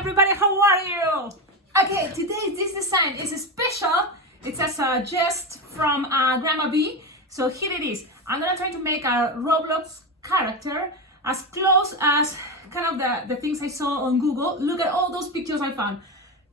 everybody, how are you? Okay, today this design is special. It says just from Grandma B. So here it is. I'm gonna try to make a Roblox character as close as kind of the things I saw on Google. Look at all those pictures I found.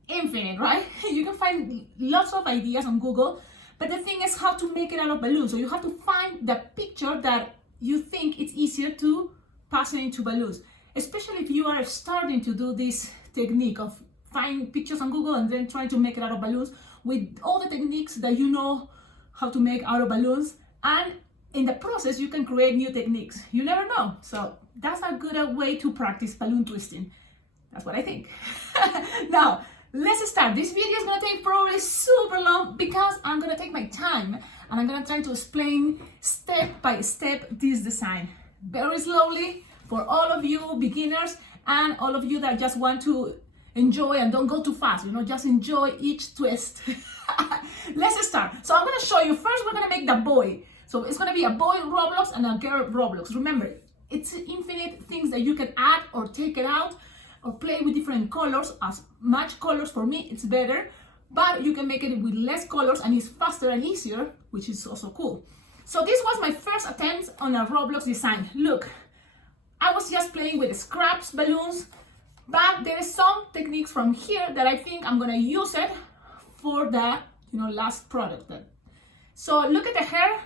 Infinite, right? You can find lots of ideas on Google, but the thing is how to make it out of balloons. So you have to find the picture that you think it's easier to pass it into balloons, especially if you are starting to do this technique of finding pictures on Google and then trying to make it out of balloons with all the techniques that you know how to make out of balloons. And in the process, you can create new techniques. You never know. So that's a good way to practice balloon twisting. That's what I think. Now, let's start. This video is going to take probably super long because I'm going to take my time and I'm going to try to explain step by step this design very slowly for all of you beginners and all of you that just want to enjoy and don't go too fast, just enjoy each twist. Let's start. So I'm going to show you first. We're going to make the boy. So it's going to be a boy Roblox and a girl Roblox. Remember, it's infinite things that you can add or take it out or play with different colors. As much colors for me, it's better, but you can make it with less colors and it's faster and easier, which is also cool. So this was my first attempt on a Roblox design. Look, I was just playing with scraps balloons, but there is some techniques from here that I think I'm gonna use it for the last product. So look at the hair,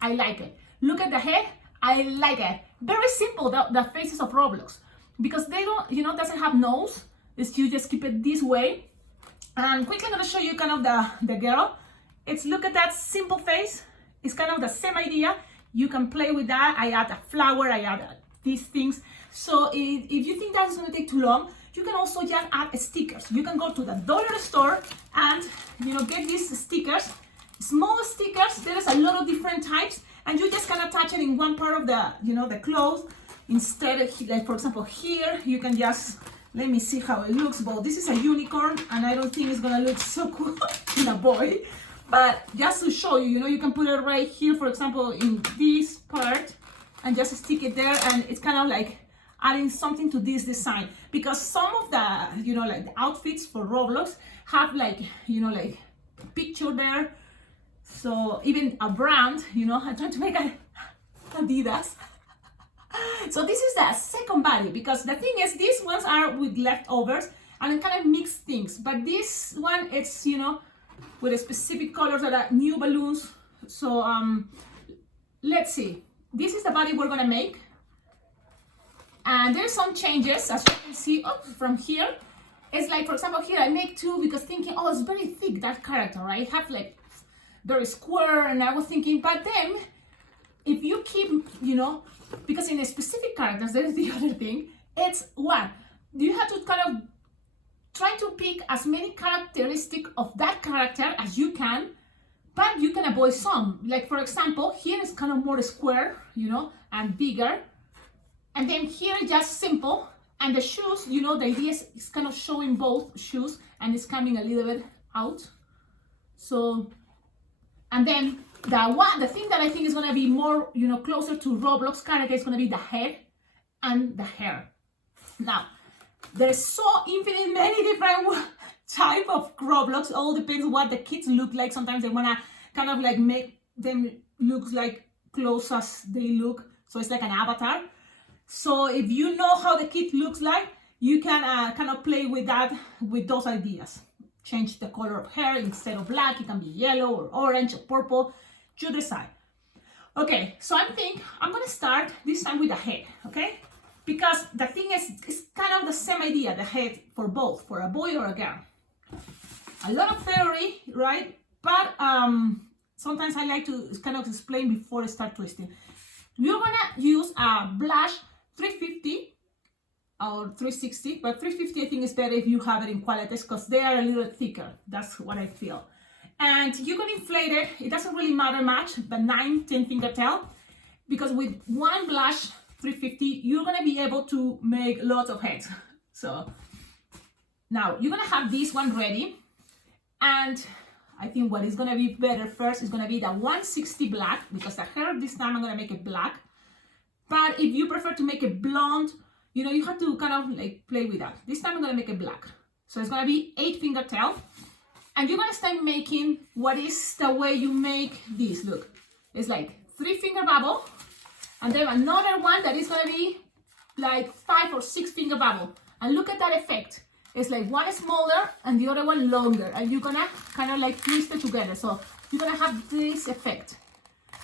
I like it. Look at the head, I like it. Very simple, the faces of Roblox, because they don't, doesn't have nose. It's you just keep it this way. And quickly I'm gonna show you kind of the girl. It's look at that simple face. It's kind of the same idea. You can play with that. I add a flower, I add these things. So if you think that's gonna take too long, you can also just add stickers. You can go to the dollar store and get these stickers, small stickers. There's a lot of different types, and you just can attach it in one part of the the clothes. Instead of, like for example here, you can just, let me see how it looks. Well, this is a unicorn and I don't think it's gonna look so cool in a boy, but just to show you, you can put it right here, for example, in this part and just stick it there, and it's kind of like adding something to this design, because some of the like the outfits for Roblox have like like a picture there. So even a brand, I'm trying to make a Adidas. So this is the second body, because the thing is these ones are with leftovers and it kind of mix things, but this one it's with a specific colors that are new balloons. So let's see, this is the body we're gonna make, and there's some changes as you can see from here. It's like, for example, here I make two because thinking, oh, it's very thick, that character, right? Have like very square, and I was thinking, but then if you keep because in a specific characters, there's the other thing, it's what you have to kind of try to pick as many characteristics of that character as you can, but you can avoid some. Like for example, here is kind of more square, and bigger, and then here just simple. And the shoes, the idea is kind of showing both shoes and it's coming a little bit out. So, and then the thing that I think is gonna be more, closer to Roblox character is gonna be the head and the hair. Now, there's so infinite many different type of Roblox. All depends what the kids look like. Sometimes they wanna kind of like make them look like close as they look. So it's like an avatar. So if you know how the kid looks like, you can kind of play with that, with those ideas. Change the color of hair. Instead of black, it can be yellow or orange or purple. You decide. Okay, so I'm gonna start this time with the head, okay? Because the thing is, it's kind of the same idea, the head for both, for a boy or a girl. A lot of theory, right? But sometimes I like to kind of explain before I start twisting. You're gonna use a blush 350 or 360, but 350 I think is better if you have it in qualities because they are a little thicker. That's what I feel. And you can inflate it. It doesn't really matter much, but 9-10 finger tail, because with one blush 350 you're gonna be able to make lots of heads. So now you're gonna have this one ready, and I think what is gonna be better first is gonna be the 160 black, because the hair this time I'm gonna make it black. But if you prefer to make it blonde, you know, you have to kind of like play with that. This time I'm gonna make it black. So it's gonna be 8-finger tail. And you're gonna start making what is the way you make this. Look, it's like 3-finger bubble, and then another one that is gonna be like 5 or 6-finger bubble. And look at that effect. It's like one smaller and the other one longer, and you're gonna kind of like twist it together. So you're gonna have this effect.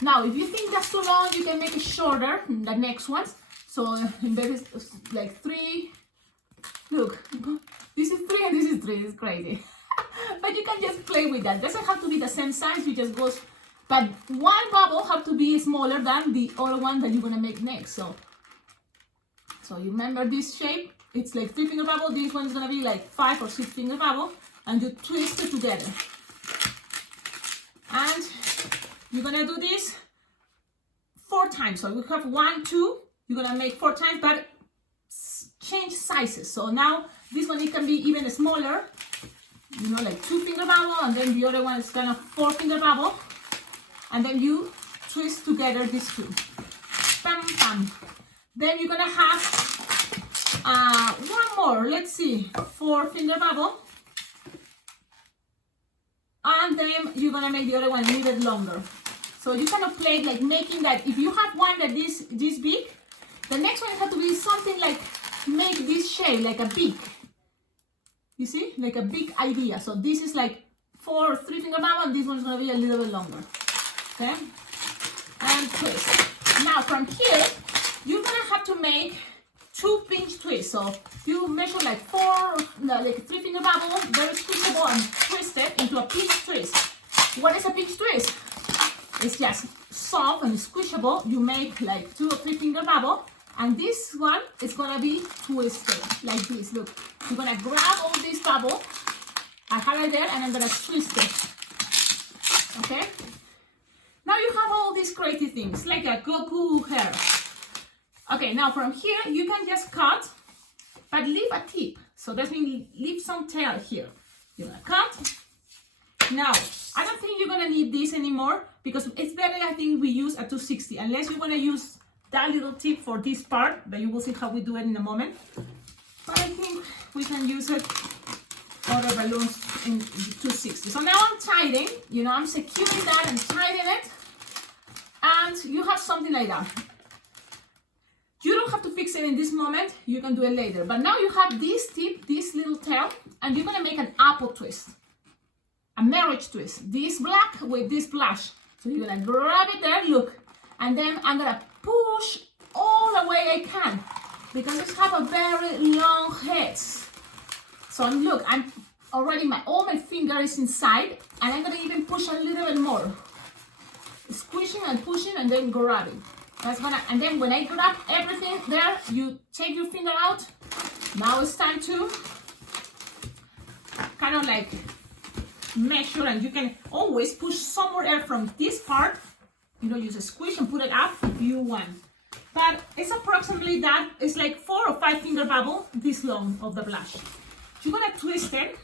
Now, if you think that's too long, you can make it shorter, the next ones. So maybe it's like 3. Look, this is 3 and this is 3. It's crazy. But you can just play with that. It doesn't have to be the same size. You just go, but one bubble have to be smaller than the other one that you're gonna make next. So you remember this shape? It's like 3-finger bubble. This one is gonna be like 5 or 6-finger bubble, and you twist it together. And you're gonna do this 4 times. So we have 1, 2. You're gonna make 4 times, but change sizes. So now this one, it can be even smaller. You know, like 2-finger bubble, and then the other one is kind of 4-finger bubble, and then you twist together these two. Bam, bam. Then you're gonna have one more. Let's see, 4-finger bubble, and then you're gonna make the other one a little bit longer. So you kind of play like making that. If you have one that is this big, the next one has to be something like make this shape like a beak. You see, like a big idea. So this is like 4 3-finger bubble, and this one's gonna be a little bit longer. Okay, and twist. Now from here, you're gonna have to make 2 pinch twists. So you measure like 4, like 3-finger bubble, very twistable, and twist it into a pinch twist. What is a pinch twist? It's just soft and squishable. You make like 2 or 3-finger bubble, and this one is gonna be twisted like this. Look, you're gonna grab all this bubble, I have it there, and I'm gonna twist it. Okay? Now you have all these crazy things, like a Goku hair. Okay, now from here, you can just cut, but leave a tip. So that means leave some tail here. You're gonna cut. Now, I don't think you're gonna need this anymore, because it's better, I think, we use a 260, unless you wanna use that little tip for this part, but you will see how we do it in a moment. But I think we can use it other balloons in 260. So now I'm tightening, you know, I'm securing that and tightening it, and you have something like that. You don't have to fix it in this moment, you can do it later. But now you have this tip, this little tail, and you're gonna make an apple twist, a marriage twist. This black with this blush. So you're gonna grab it there, look, and then I'm gonna push all the way I can, because it have a very long heads. So look, I'm already, all my finger is inside, and I'm gonna even push a little bit more. Squishing and pushing and then grabbing. That's gonna, and then when I grab everything there, you take your finger out. Now it's time to kind of like measure, and you can always push some more air from this part. You know, use a squish and put it up if you want. But it's approximately that. It's like 4 or 5 finger bubble this long of the blush. You're gonna twist it.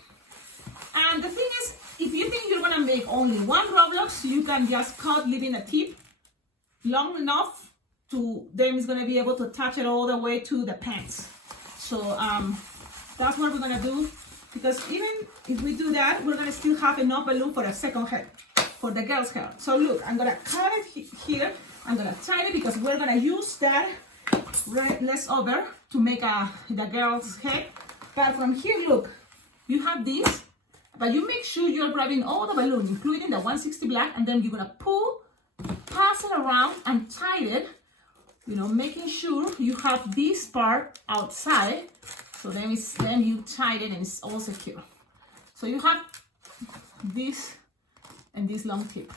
And the thing is, if you think you're gonna make only one Roblox, you can just cut, leaving a tip long enough to then it's gonna be able to attach it all the way to the pants. So that's what we're gonna do, because even if we do that, we're gonna still have enough balloon for a second head, for the girl's hair. So look, I'm gonna cut it here. I'm gonna tie it because we're gonna use that leftover to make the girl's head. But from here, look, you have this, but you make sure you're grabbing all the balloon, including the 160 black, and then you're gonna pull, pass it around, and tie it, you know, making sure you have this part outside. So then you tie it and it's all secure. So you have this and this long tip.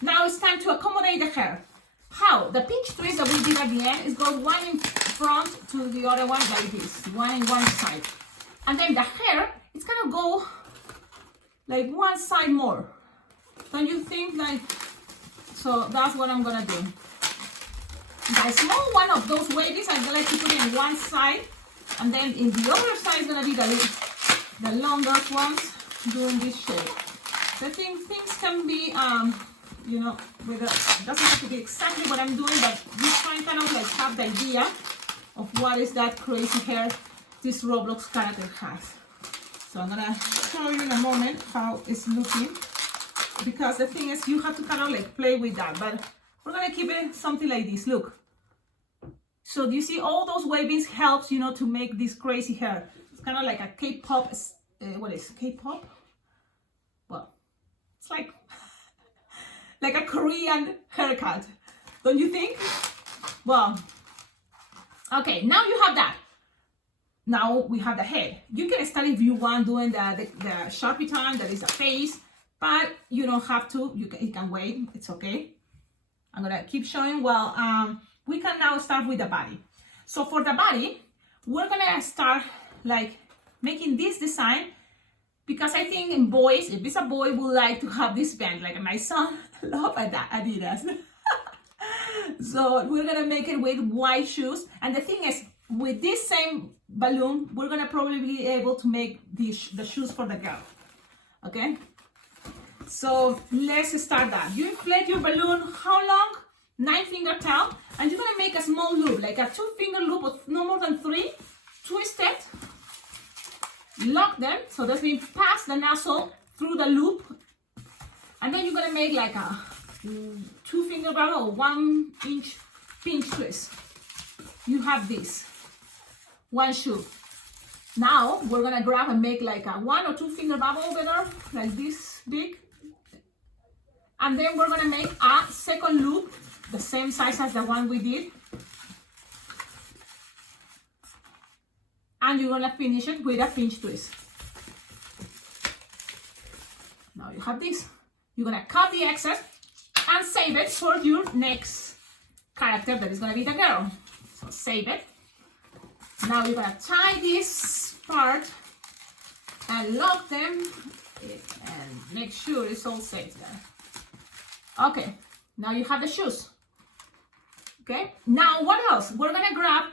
Now it's time to accommodate the hair. How? The pinch twist that we did at the end is goes one in front to the other one like this, one in one side. And then the hair, it's gonna go like one side more. Don't you think? Like, so that's what I'm gonna do. The small one of those waves, I'm gonna like to put it in one side, and then in the other side is gonna be the longer ones doing this shape. I think things can be, you know, it doesn't have to be exactly what I'm doing, but you try kind of like have the idea of what is that crazy hair this Roblox character has. So I'm gonna show you in a moment how it's looking, because the thing is you have to kind of like play with that, but we're gonna keep it something like this. Look. So do you see all those wavings helps, you know, to make this crazy hair. It's kind of like a K-pop, what is K-pop? Well, it's like a Korean haircut, don't you think? Well, okay, now you have that. Now we have the head. You can start if you want doing the Sharpie time, that is the face, but you don't have to. You can wait. It's okay. I'm gonna keep showing. Well, we can now start with the body. So for the body, we're gonna start like making this design, because I think in boys, if it's a boy, would like to have this band. Like my son, love Adidas. So we're gonna make it with white shoes. And the thing is, with this same balloon, we're gonna probably be able to make the shoes for the girl. Okay? So let's start that. You inflate your balloon, how long? 9-finger tail, and you're gonna make a small loop, like a 2-finger loop of no more than 3. Twist it, lock them, so that means pass the nozzle through the loop, and then you're gonna make like a 2-finger bubble or 1-inch pinch twist. You have this one shoe. Now we're gonna grab and make like a 1 or 2-finger bubble over there, like this big, and then we're gonna make a second loop, the same size as the one we did, and you're gonna finish it with a pinch twist. Now you have this. You're gonna cut the excess and save it for your next character that is gonna be the girl. So save it. Now you're gonna tie this part and lock them and make sure it's all safe there. Okay, now you have the shoes. Okay, now what else? We're gonna grab,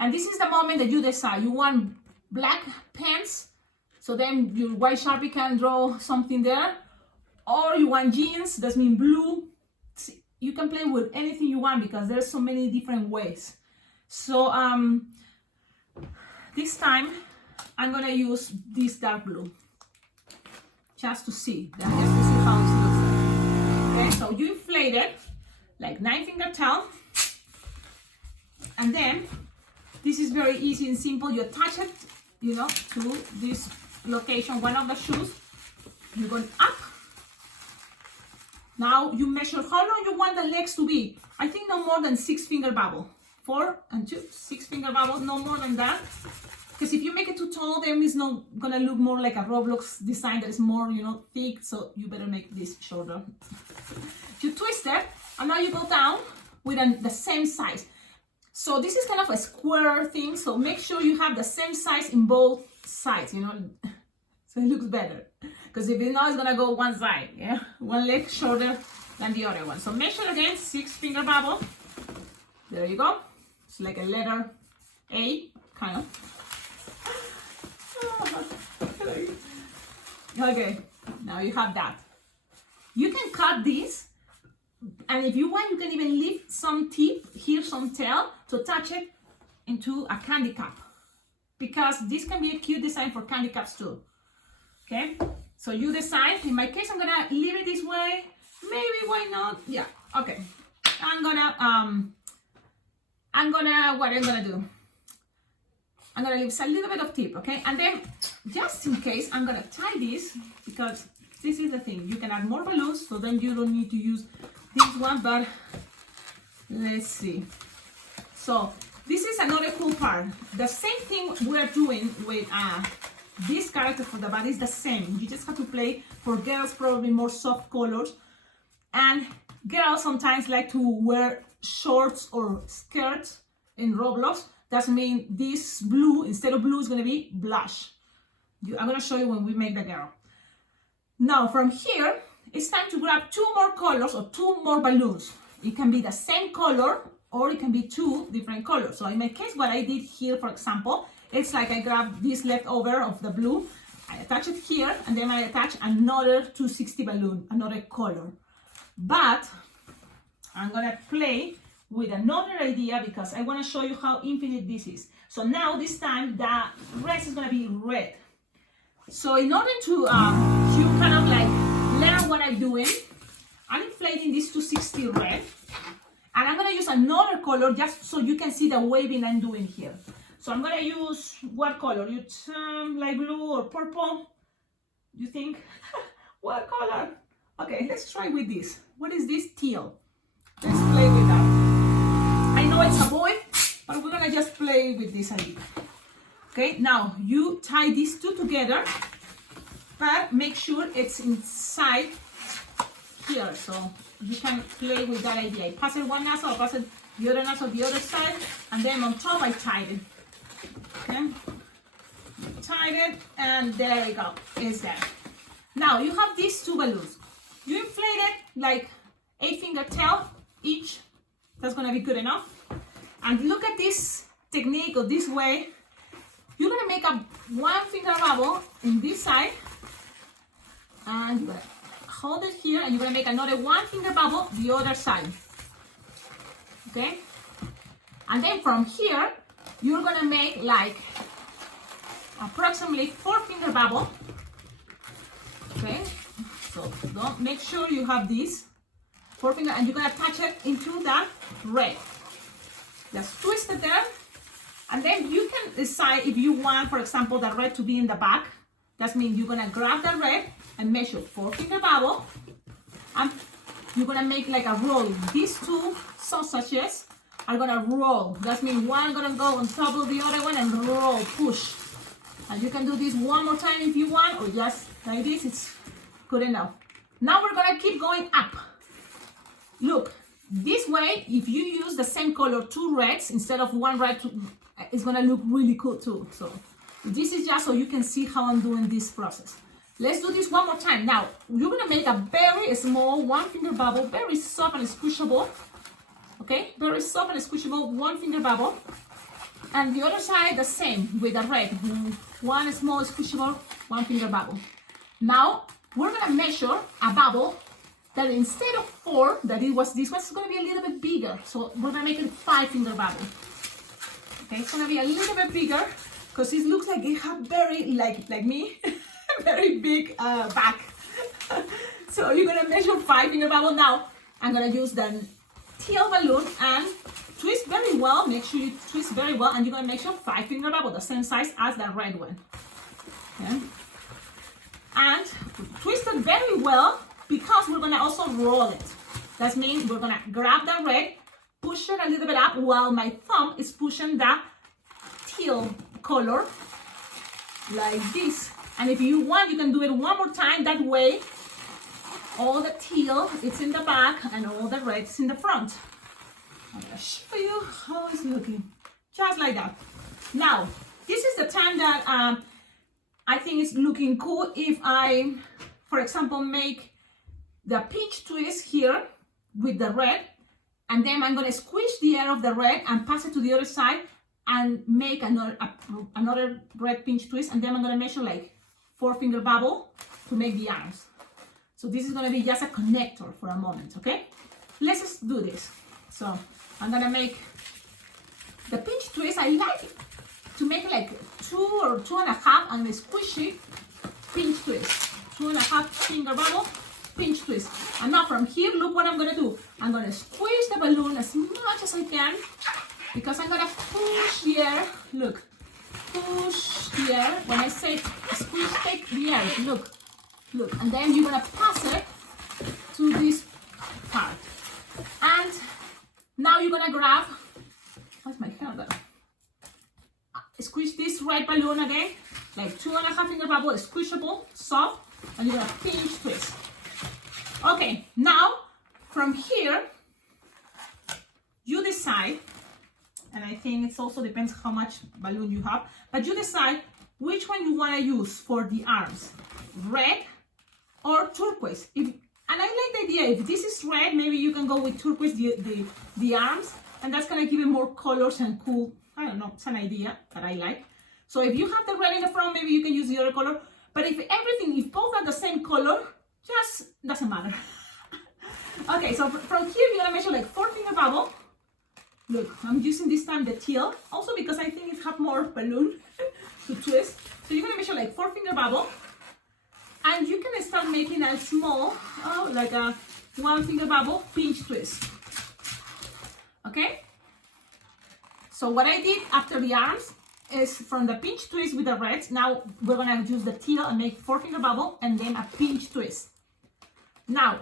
and this is the moment that you decide. You want black pants, so then your white Sharpie can draw something there, or you want jeans, that means blue. You can play with anything you want, because there's so many different ways. So this time I'm gonna use this dark blue, just to see how it looks like. Okay, so you inflate it like 9-finger tail. And then, this is very easy and simple. You attach it, you know, to this location, one of the shoes. You're going up. Now you measure how long you want the legs to be. I think no more than 6-finger bubble. 4 and 2, 6-finger bubble, no more than that. Because if you make it too tall, then it's not gonna look more like a Roblox design that is more, you know, thick. So you better make this shorter. You twist it, and now you go down with the same size. So this is kind of a square thing, so make sure you have the same size in both sides, you know, so it looks better. Because if it's not, it's gonna go one side, yeah? One leg shorter than the other one. So measure again, 6-finger bubble. There you go. It's like a letter A, kind of. Okay, now you have that. You can cut this. And if you want, you can even lift some tip, here some tail, to attach it into a candy cup. Because this can be a cute design for candy cups too. Okay, so you decide. In my case, I'm gonna leave it this way. Maybe, why not? Yeah, okay. What I'm gonna do? I'm gonna leave a little bit of tip, okay? And then, just in case, I'm gonna tie this, because this is the thing. You can add more balloons, so then you don't need to use this one, but let's see. So this is another cool part. The same thing we're doing with this character for the body is the same. You just have to play. For girls, probably more soft colors, and girls sometimes like to wear shorts or skirts in Roblox. That means this blue, instead of blue, is going to be blush. I'm going to show you when we make the girl. Now from here, it's time to grab 2 more colors or 2 more balloons. It can be the same color, or it can be 2 different colors. So in my case, what I did here, for example, it's like I grabbed this leftover of the blue, I attach it here, and then I attach another 260 balloon, another color. But I'm gonna play with another idea because I want to show you how infinite this is. So now this time the rest is going to be red. So in order to you kind of like learn what I'm doing, I'm inflating this to 60 red. And I'm going to use another color just so you can see the waving I'm doing here. So I'm going to use what color? You light blue or purple? You think? What color? Okay, let's try with this. What is this? Teal. Let's play with that. I know it's a boy, but we're going to just play with this idea. Okay, now you tie these two together, but make sure it's inside here, so you can play with that idea. I pass it one nozzle, pass it the other nozzle the other side, and then on top I tied it. Okay, tied it, and there you go, it's there. Now you have these two balloons. You inflate it like 8-finger tail each. That's gonna be good enough. And look at this technique or this way. You're gonna make a 1-finger bubble in this side, and you're gonna hold it here, and you're gonna make another 1-finger bubble the other side. Okay? And then from here, you're gonna make like approximately 4-finger bubble. Okay? So don't make sure you have this 4-finger, and you're gonna attach it into the red. Just twist it there. And then you can decide if you want, for example, the red to be in the back. That means you're gonna grab the red and measure 4-finger bubble, and you're gonna make like a roll. These two sausages are gonna roll. That means one gonna go on top of the other one and roll, push. And you can do this one more time if you want, or just like this, it's good enough. Now we're gonna keep going up. Look, this way, if you use the same color, 2 reds instead of 1 red, it's gonna look really cool too. So this is just so you can see how I'm doing this process. Let's do this one more time. Now you're gonna make a very small 1-finger bubble, very soft and squishable. Okay, very soft and squishable 1-finger bubble. And the other side the same with the red, 1 small squishable 1-finger bubble. Now we're gonna measure a bubble that instead of 4 that it was, this one's gonna be a little bit bigger. So we're gonna make it 5-finger bubble. Okay, it's gonna be a little bit bigger because it looks like it have very, like me, very big back. So you're gonna measure 5-finger bubble. Now I'm gonna use the teal balloon and twist very well. Make sure you twist very well, and you're gonna measure 5-finger bubble, the same size as the red one. Okay, and twist it very well because we're gonna also roll it. That means we're gonna grab the red, push it a little bit up while my thumb is pushing the teal color like this. And if you want, you can do it one more time. That way all the teal it's in the back and all the red's in the front. I'm gonna show you how it's looking, just like that. Now this is the time that I think it's looking cool if I, for example, make the pinch twist here with the red, and then I'm going to squish the air of the red and pass it to the other side and make another red pinch twist, and then I'm going to measure like 4-finger bubble to make the arms. So this is going to be just a connector for a moment, okay? Let's just do this. So I'm going to make the pinch twist. I like to make like 2 or 2.5 and squishy pinch twist. 2.5-finger bubble, pinch twist. And now from here, look what I'm gonna do. I'm gonna squeeze the balloon as much as I can because I'm gonna push the air. Look, push the air. When I say squeeze, take the air. Look, look. And then you're gonna pass it to this part. And now you're gonna grab, where's my hair there? Squish this red balloon again, like 2.5-finger bubble, squishable, soft, and you're gonna pinch twist. Okay, now from here, you decide, and I think it also depends how much balloon you have, but you decide which one you want to use for the arms, red or turquoise. And I like the idea, if this is red, maybe you can go with turquoise, the arms, and that's gonna give it more colors and cool. I don't know, it's an idea that I like. So if you have the red in the front, maybe you can use the other color. But if both are the same color, just doesn't matter. Okay, so from here, you're gonna measure like 4-finger bubble. Look, I'm using this time the teal, also because I think it has more balloon to twist. So you're gonna measure like 4-finger bubble, and you can start making a small, like a 1-finger bubble pinch twist. Okay? So what I did after the arms is from the pinch twist with the reds, now we're gonna use the teal and make 4-finger bubble and then a pinch twist. Now,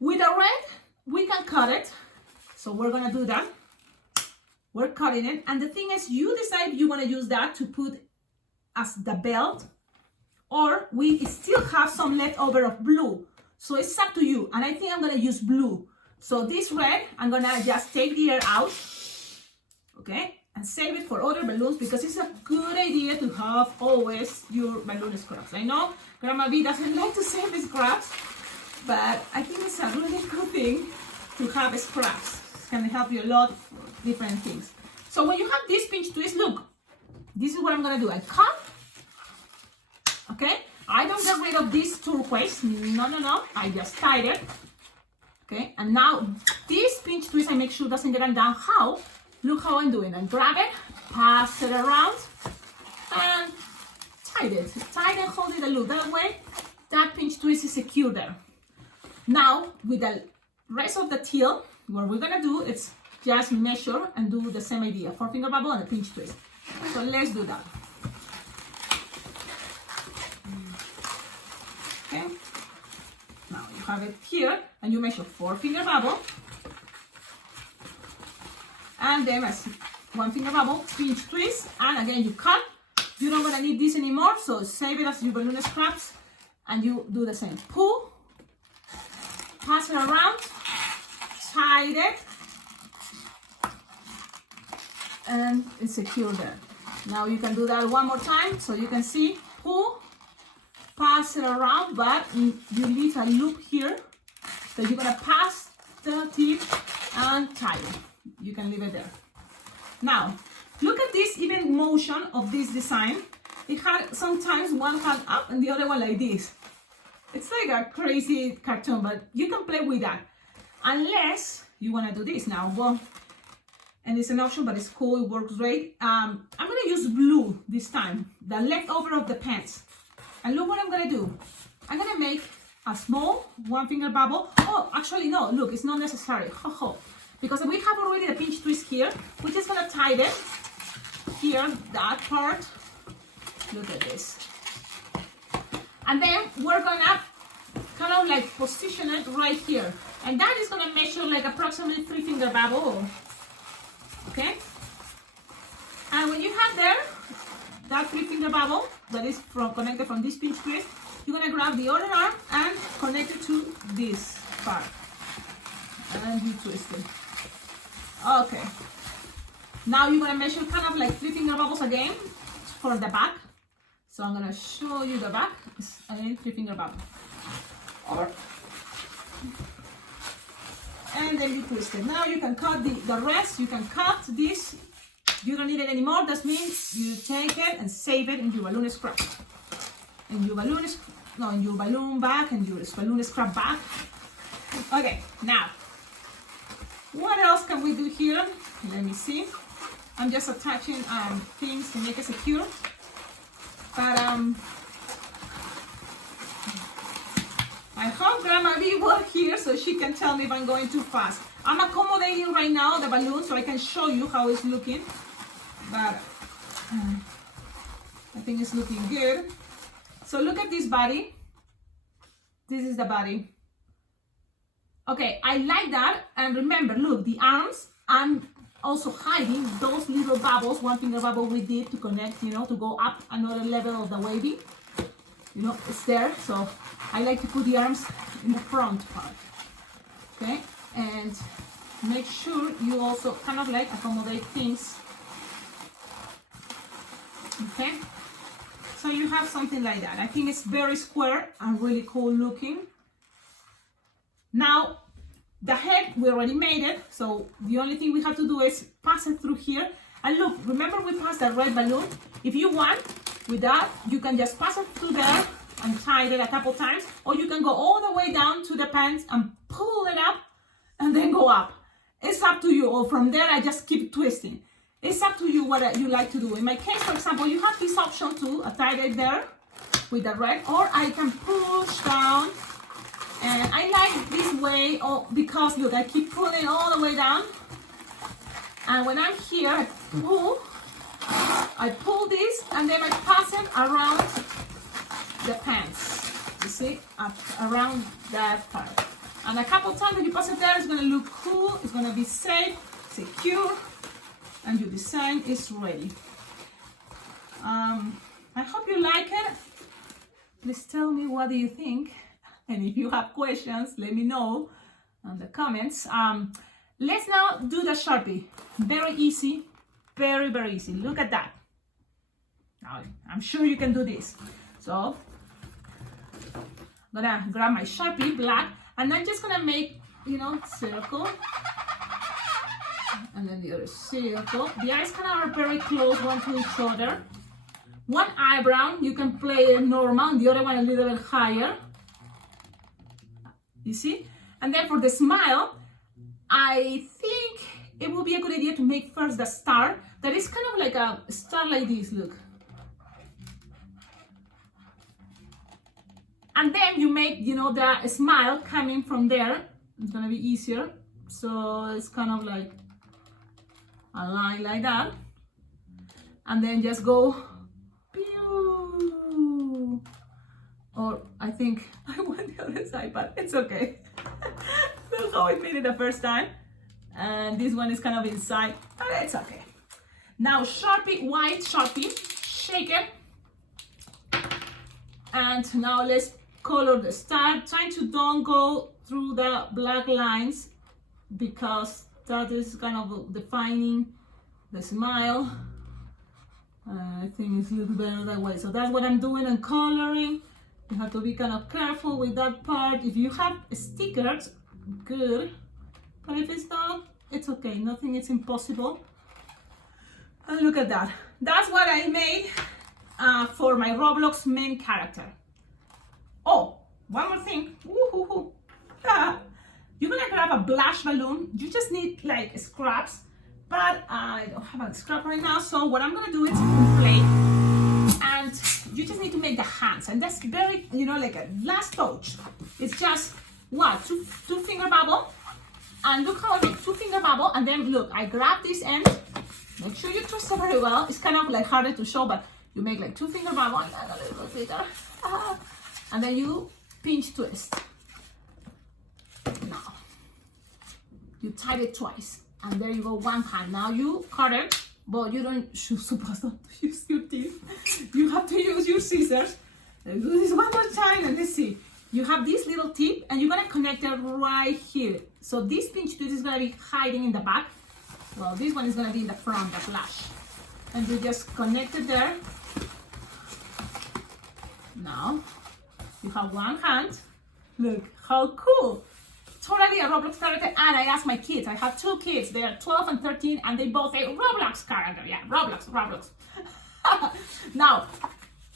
with the red, we can cut it. So we're gonna do that. We're cutting it. And the thing is, you decide if you wanna use that to put as the belt, or we still have some leftover of blue. So it's up to you. And I think I'm gonna use blue. So this red, I'm gonna just take the air out, okay? And save it for other balloons because it's a good idea to have always your balloon scraps. I know Grandma V doesn't like to save the scraps, but I think it's a really good thing to have scraps. Can help you a lot for different things. So when you have this pinch twist, look, this is what I'm gonna do. I cut, okay? I don't get rid of this turquoise, no. I just tied it, okay? And now this pinch twist, I make sure doesn't get undone. How? Look how I'm doing. I grab it, pass it around, and tie it. Tie and hold it a loop. That way, that pinch twist is secure there. Now, with the rest of the teal, what we're gonna do is just measure and do the same idea, 4-finger bubble and a pinch twist. So let's do that. Okay. Now you have it here, and you measure 4-finger bubble, and then as 1-finger bubble, pinch twist, and again you cut. You're not gonna need this anymore, so save it as your balloon scraps, and you do the same. Pull, pass it around, tie it, and it's secure there. Now you can do that one more time so you can see. Pull, pass it around, but you leave a loop here. So you're gonna pass the tip and tie it. You can leave it there. Now, look at this even motion of this design. It had sometimes one hand up and the other one like this. It's like a crazy cartoon, but you can play with that. Unless you want to do this now. Well, and it's an option, but it's cool, it works great. I'm going to use blue this time, the leftover of the pants. And look what I'm going to do. I'm going to make a small 1-finger bubble. Oh, actually no, look, it's not necessary. Because we have already the pinch twist here. We're just going to tie it here, that part. Look at this. And then we're going to kind of like position it right here. And that is going to measure like approximately 3-finger bubble. Okay? And when you have there that 3-finger bubble that is connected from this pinch twist, you're going to grab the other arm and connect it to this part. And you twist it. Okay. Now you're going to measure kind of like 3-finger bubbles again for the back. So I'm going to show you the back. Again, 3-finger bubble. And then you twist it. Now you can cut the rest. You can cut this. You don't need it anymore. That means you take it and save it in your balloon scrap. In your balloon bag and your balloon scrap bag. Okay, now what else can we do here? Let me see. I'm just attaching things to make it secure. But I hope Grandma V will here so she can tell me if I'm going too fast. I'm accommodating right now the balloon so I can show you how it's looking. But I think it's looking good. So look at this body. This is the body. Okay, I like that. And remember, look, the arms, I'm also hiding those little bubbles, 1-finger bubble we did to connect, to go up another level of the wavy. It's there. So I like to put the arms in the front part. Okay, and make sure you also kind of like accommodate things. Okay, so you have something like that. I think it's very square and really cool looking. Now, the head, we already made it, so the only thing we have to do is pass it through here. And look, remember we passed the red balloon? If you want, with that, you can just pass it through there and tie it a couple times, or you can go all the way down to the pants and pull it up and then go up. It's up to you. Or from there, I just keep twisting. It's up to you what you like to do. In my case, for example, you have this option to tie it there with the red, or I can push down. And I like this way because look, I keep pulling all the way down. And when I'm here, I pull this and then I pass it around the pants. You see, up around that part. And a couple times that you pass it there, it's gonna look cool, it's gonna be safe, secure, and your design is ready. I hope you like it. Please tell me what do you think. And if you have questions, let me know in the comments. Let's now do the Sharpie. Very easy, very, very easy. Look at that. Now, I'm sure you can do this. So, I'm gonna grab my Sharpie, black, and I'm just gonna make, circle. And then the other circle. The eyes kind of are very close one to each other. One eyebrow, you can play it normal, the other one a little bit higher. You see? And then for the smile, I think it would be a good idea to make first the star. That is kind of like a star like this, look. And then you make, the smile coming from there. It's gonna be easier. So it's kind of like a line like that. And then just go, pew. Or I think I went the other side, but it's okay. That's how I made it the first time. And this one is kind of inside, but it's okay. Now Sharpie, white Sharpie, shake it. And now let's color the star. Trying to don't go through the black lines because that is kind of defining the smile. I think it's a little better that way. So that's what I'm doing and coloring. You have to be kind of careful with that part. If you have stickers, good. But if it's not, it's okay. Nothing is impossible. And look at that. That's what I made for my Roblox main character. Oh, one more thing. You're gonna grab a blush balloon. You just need like scraps, but I don't have a scrap right now. So what I'm gonna do is play. And you just need to make the hands, and that's very, like a last touch. It's just what, two finger bubble, and look how I make 2 finger bubble, and then look, I grab this end. Make sure you twist it very well. It's kind of like harder to show, but you make like 2 finger bubble and a little bit bigger, and then you pinch twist. Now you tie it twice, and there you go, one hand. Now you cut it. But you're supposed not to use your teeth. You have to use your scissors. Let's do this one more time and let's see. You have this little tip and you're gonna connect it right here. So this pinch twist is gonna be hiding in the back. Well, this one is gonna be in the front, the flash. And you just connect it there. Now, you have one hand. Look, how cool. Totally a Roblox character, and I asked my kids. I have 2 kids. They are 12 and 13, and they both say Roblox character. Yeah, Roblox. Now,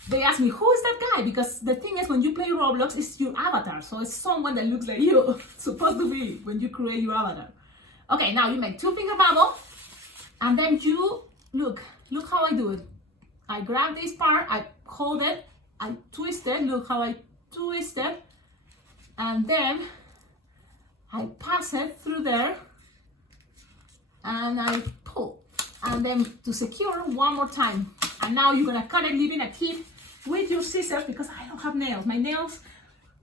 they asked me, who is that guy? Because the thing is, when you play Roblox, it's your avatar. So it's someone that looks like you. Supposed to be when you create your avatar. Okay, now you make 2 finger bubble, and then you look how I do it. I grab this part, I hold it, I twist it. Look how I twist it, and then I pass it through there and I pull, and then to secure one more time. And now you're gonna cut it, leaving a tip with your scissors because I don't have nails. My nails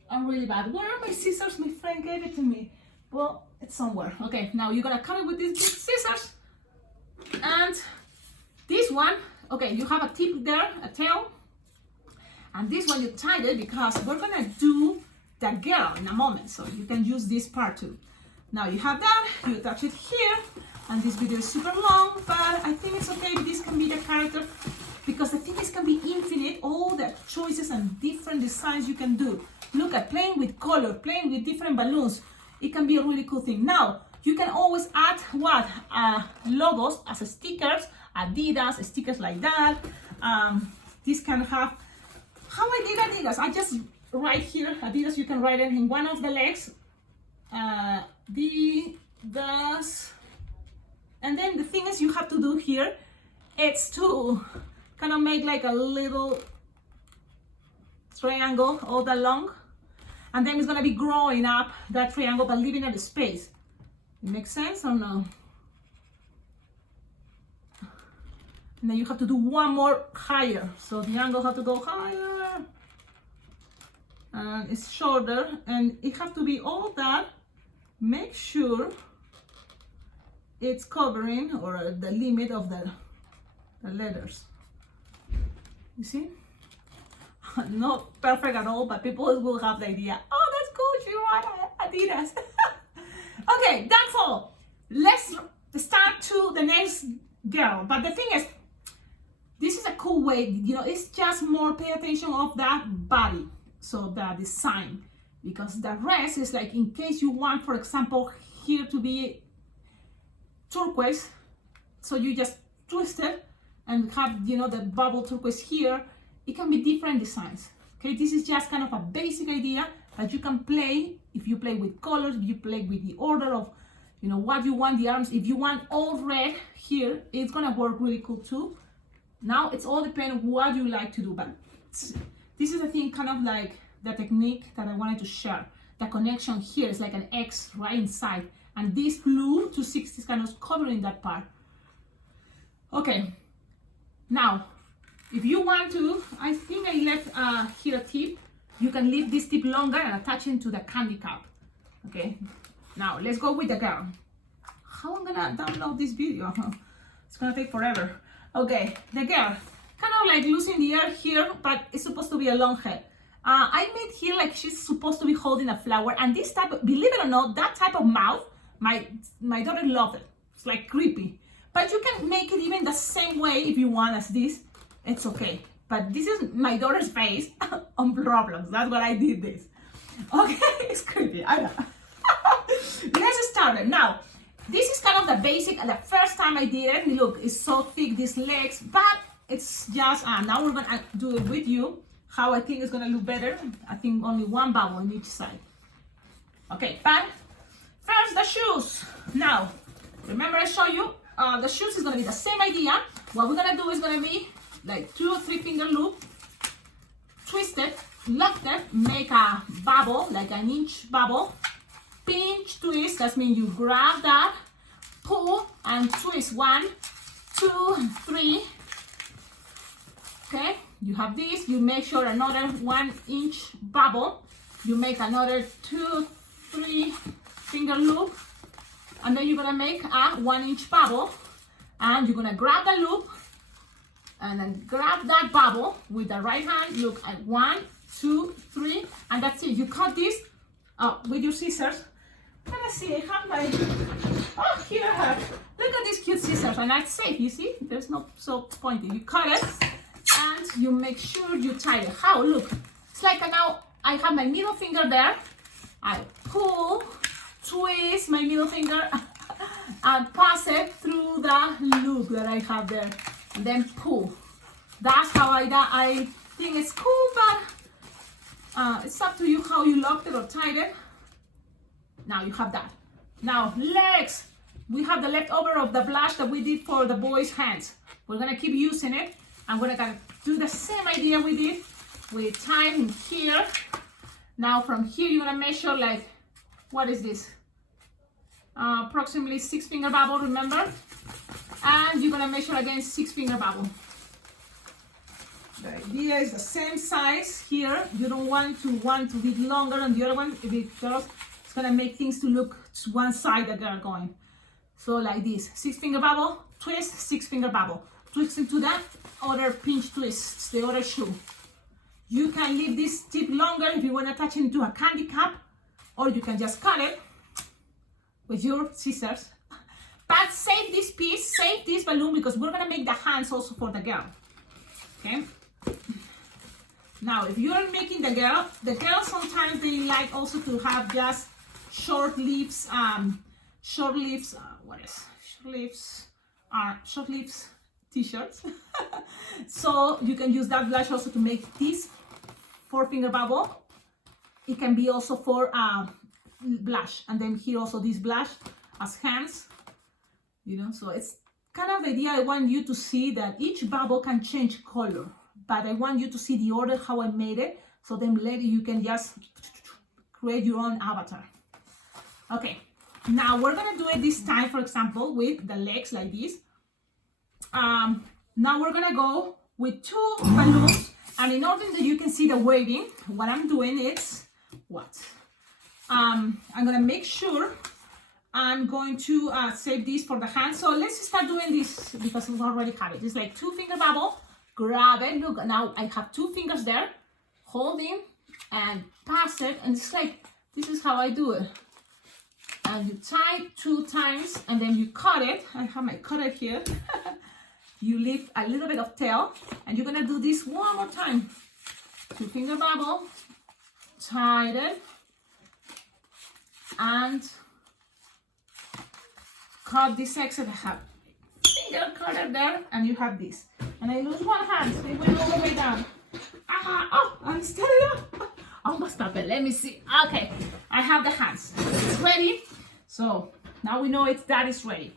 are really bad. Where are my scissors? My friend gave it to me. Well, it's somewhere. Okay, now you're gonna cut it with these big scissors. And this one, okay, you have a tip there, a tail. And this one you tied it because we're gonna do the girl in a moment, so you can use this part too. Now you have that, you attach it here, and this video is super long, but I think it's okay. This can be the character because the thing is, can be infinite, all the choices and different designs you can do. Look at playing with color, playing with different balloons. It can be a really cool thing. Now you can always add what logos as stickers, Adidas stickers like that. This can have, how I did Adidas, I just right here, Adidas, you can write it in one of the legs. this. And then the thing is you have to do here, it's to kind of make like a little triangle all that long. And then it's gonna be growing up that triangle but leaving it a space. It makes sense or no? And then you have to do one more higher. So the angle have to go higher. And it's shorter. And it have to be all that. Make sure it's covering or the limit of the letters. You see? Not perfect at all, but people will have the idea. Oh, that's cool, she wrote Adidas. Okay, that's all. Let's start to the next girl. But the thing is, this is a cool way, you know, it's just more pay attention of that body, so the design, because the rest is like in case you want, for example, here to be turquoise, so you just twist it and have, you know, the bubble turquoise here. It can be different designs. Okay, this is just kind of a basic idea that you can play if you play with colors, if you play with the order of, you know, what you want the arms. If you want all red here, it's gonna work really cool too. Now it's all depends on what you like to do, but this is a thing kind of like the technique that I wanted to share. The connection here is like an X right inside, and this blue 260 is kind of covering that part. Okay, now if you want to, I think I left here a tip. You can leave this tip longer and attach it to the candy cup. Okay, now let's go with the girl. How I'm gonna download this video? It's gonna take forever. Okay, the girl, kind of like losing the air here, but it's supposed to be a long head. I made here like she's supposed to be holding a flower, and this type of, believe it or not, that type of mouth, my daughter loved it. It's like creepy. But you can make it even the same way if you want as this, it's okay. But this is my daughter's face on Roblox. That's what I did this. Okay, it's creepy, I know. Let's start it. Now, this is kind of the basic, the first time I did it. Look, it's so thick, these legs, but it's just, now we're gonna do it with you, how I think it's gonna look better. I think only one bubble on each side. Okay, but first the shoes. Now, remember I showed you, the shoes is gonna be the same idea. What we're gonna do is gonna be like 2 or 3 finger loop, twist it, lock it, make a bubble, like an inch bubble, pinch, twist, that means you grab that, pull and twist, 1, 2, 3, okay, you have this, you make sure another 1 inch bubble, you make another 2, 3 finger loop, and then you're gonna make a 1 inch bubble, and you're gonna grab the loop, and then grab that bubble with the right hand, look at 1, 2, 3, and that's it. You cut this with your scissors. Let's see, I have my, oh, here I have, look at these cute scissors, and that's safe, you see? There's no so pointy. You cut it, and you make sure you tie it. How, look, it's like now I have my middle finger there, I pull, twist my middle finger, and pass it through the loop that I have there. And then pull. That's how I think it's cool, but it's up to you how you locked it or tied it. Now you have that. Now legs. We have the leftover of the blush that we did for the boys' hands. We're gonna keep using it. I'm gonna do the same idea we did. We tie in here. Now from here you're gonna measure like, what is this? Approximately 6 finger bubble, remember? And you're gonna measure again 6 finger bubble. The idea is the same size here. You don't want to be longer than the other one because it's gonna make things to look to one side that they're going. So like this, 6 finger bubble, twist, 6 finger bubble. Twist into that other pinch twist, the other shoe. You can leave this tip longer if you want to attach it into a candy cup, or you can just cut it with your scissors. But save this piece, save this balloon, because we're gonna make the hands also for the girl. Okay. Now, if you are making the girl sometimes they like also to have just short leaves t-shirts. So you can use that blush also to make this 4 finger bubble. It can be also for blush, and then here also this blush. as hands, you know. So it's kind of the idea. I want you to see that each bubble can change color, but I want you to see the order how I made it, so then later you can just create your own avatar. Okay, now we're gonna do it this time, for example, with the legs like this. Now we're gonna go with 2 balloons, and in order that you can see the waving, what I'm doing is I'm gonna make sure I'm going to save this for the hand. So let's start doing this because we already have it. It's like 2 finger bubble, grab it. Look, now I have 2 fingers there, holding and pass it, and it's like, this is how I do it. And you tie 2 times, and then you cut it. I have my cutter here. You leave a little bit of tail, and you're gonna do this one more time. 2 finger bubble, tie it, and cut this extra. I have finger cutter there, and you have this. And I lose one hand, so it went all the way down. Oh, I'm still up. Almost up it. Let me see. Okay, I have the hands. It's ready. So now we know that is ready.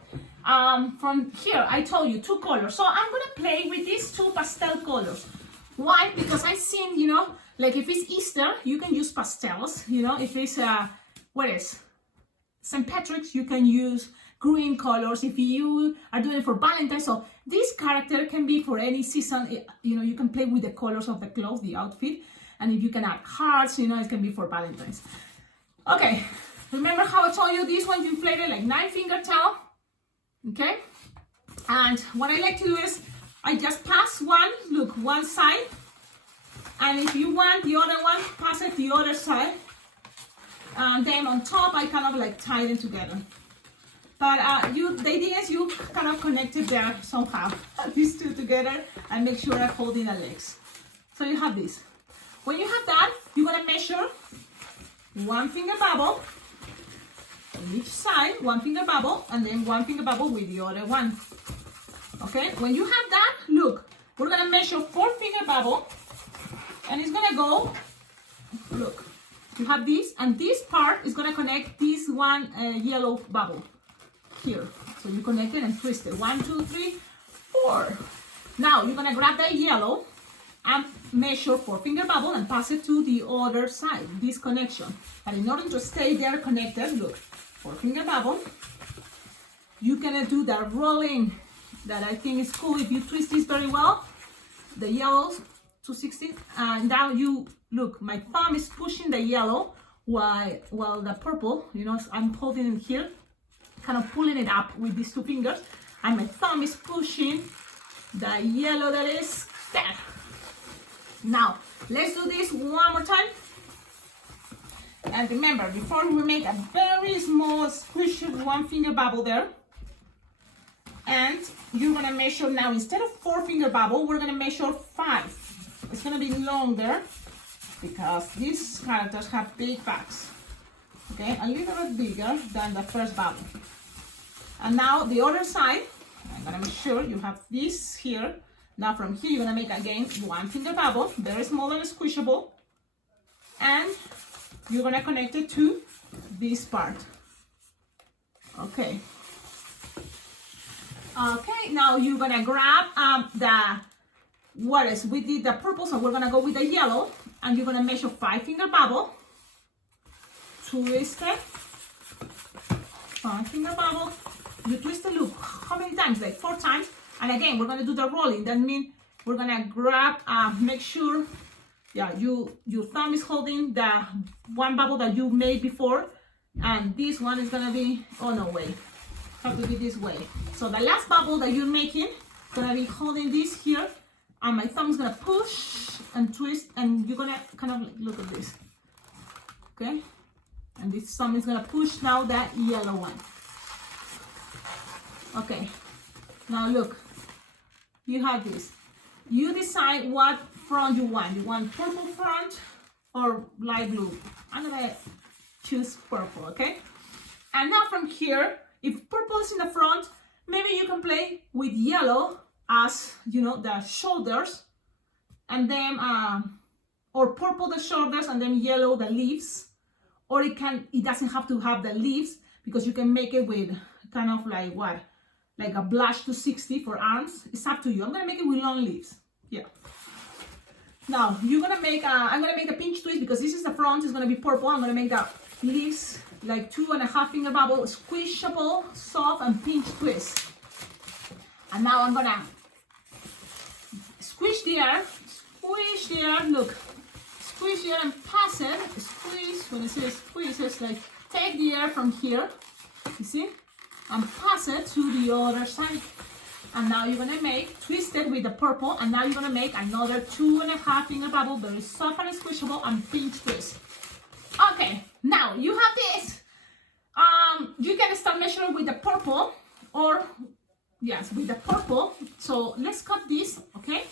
From here, I told you 2 colors. So I'm gonna play with these 2 pastel colors. Why? Because I've seen, you know, like if it's Easter, you can use pastels. You know, if it's what is St. Patrick's, you can use green colors. If you are doing it for Valentine's, so this character can be for any season. You know, you can play with the colors of the clothes, the outfit, and if you can add hearts, you know, it can be for Valentine's. Okay, remember how I told you this one you inflate it like 9 finger tail. Okay, and what I like to do is I just pass one side, and if you want the other one, pass it the other side, and then on top I kind of like tie them together. But the idea is you kind of connect it there somehow, these 2 together, and make sure I'm holding the legs. So you have this. When you have that, you're gonna measure 1 finger bubble on each side, 1 finger bubble, and then 1 finger bubble with the other one. Okay, when you have that, look, we're gonna measure 4 finger bubble, and it's gonna go, look, you have this, and this part is gonna connect this one yellow bubble here. So you connect it and twist it. 1, 2, 3, 4. Now you're gonna grab that yellow and measure 4 finger bubble and pass it to the other side, this connection. And in order to stay there connected, look, 4 finger bubble, you're gonna do that rolling that I think is cool if you twist this very well. The yellows, 260, and now you, look, my thumb is pushing the yellow while the purple, you know, I'm holding it here, kind of pulling it up with these 2 fingers, and my thumb is pushing the yellow that is there. Now, let's do this one more time. And remember, before we make a very small squishy 1 finger bubble there. And you're gonna measure now, instead of 4 finger bubble, we're gonna measure 5. It's gonna be longer because these characters have big backs. Okay, a little bit bigger than the first bubble. And now the other side, I'm gonna make sure you have this here. Now from here, you're gonna make again 1 finger bubble, very small and squishable. And you're gonna connect it to this part. Okay. Okay, now you're gonna grab we did the purple, so we're gonna go with the yellow, and you're gonna measure 5 finger bubble, twist it, 5 finger bubble, you twist the loop, how many times? Like 4 times, and again, we're gonna do the rolling. That means we're gonna grab, make sure, yeah, your thumb is holding the 1 bubble that you made before, and this one is gonna be, oh no, wait. Have to be this way. So the last bubble that you're making, gonna be holding this here, and my thumb is gonna push and twist, and you're gonna kind of look at this. Okay, and this thumb is gonna push now that yellow one. Okay, now look, you have this. You decide what front you want. You want purple front or light blue? I'm gonna choose purple. Okay, and now from here, if purple is in the front, maybe you can play with yellow as, you know, the shoulders, and then, or purple the shoulders and then yellow the leaves, or it doesn't have to have the leaves, because you can make it with kind of like what? Like a blush to 60 for arms. It's up to you. I'm gonna make it with long leaves. Yeah. Now you're gonna make I'm gonna make a pinch twist because this is the front, it's gonna be purple. I'm gonna make the leaves like 2.5 finger bubble, squishable, soft, and pinch twist. And now I'm gonna squish the air, look, squish the air and pass it, squeeze, when I say squeeze, it's like take the air from here, you see, and pass it to the other side. And now you're gonna make, twist it with the purple, and now you're gonna make another 2.5 finger bubble, very soft and squishable, and pinch twist. Okay, now you have this. You can start measuring with the purple, or yes, with the purple. So let's cut this, okay?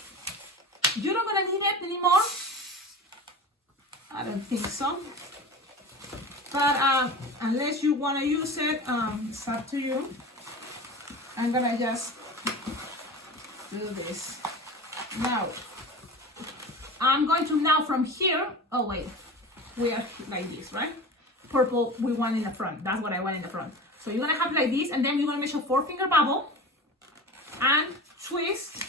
You're not gonna need it anymore. I don't think so. But unless you wanna use it, it's up to you. I'm gonna just do this. Now, I'm going to now from here, oh wait, we are like this, right? Purple, we want in the front. That's what I want in the front. So you're gonna have like this, and then you're gonna measure 4 finger bubble and twist.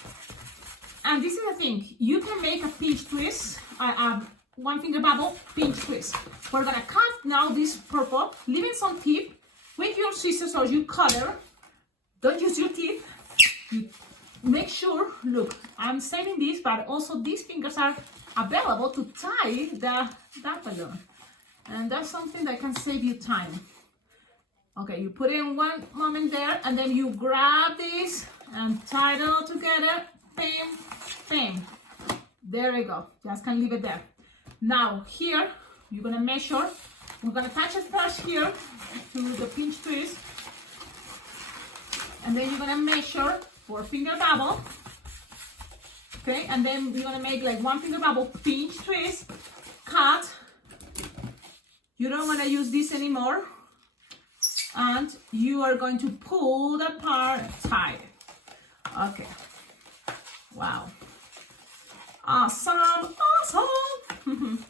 And this is the thing, you can make a pinch twist, 1 finger bubble, pinch twist. We're gonna cut now this purple, leaving some tip with your scissors or your cutter. Don't use your teeth. You make sure, look, I'm saving this, but also these fingers are available to tie that balloon. And that's something that can save you time. Okay, you put it in one moment there, and then you grab this and tie it all together. Bam, bam. There we go. Just can leave it there. Now here, you're gonna measure. We're gonna attach it first here to the pinch twist. And then you're gonna measure 4 finger bubble. Okay, and then you're gonna make like 1 finger bubble, pinch twist, cut. You don't wanna use this anymore. And you are going to pull the part tight. Okay. Wow. Awesome, awesome.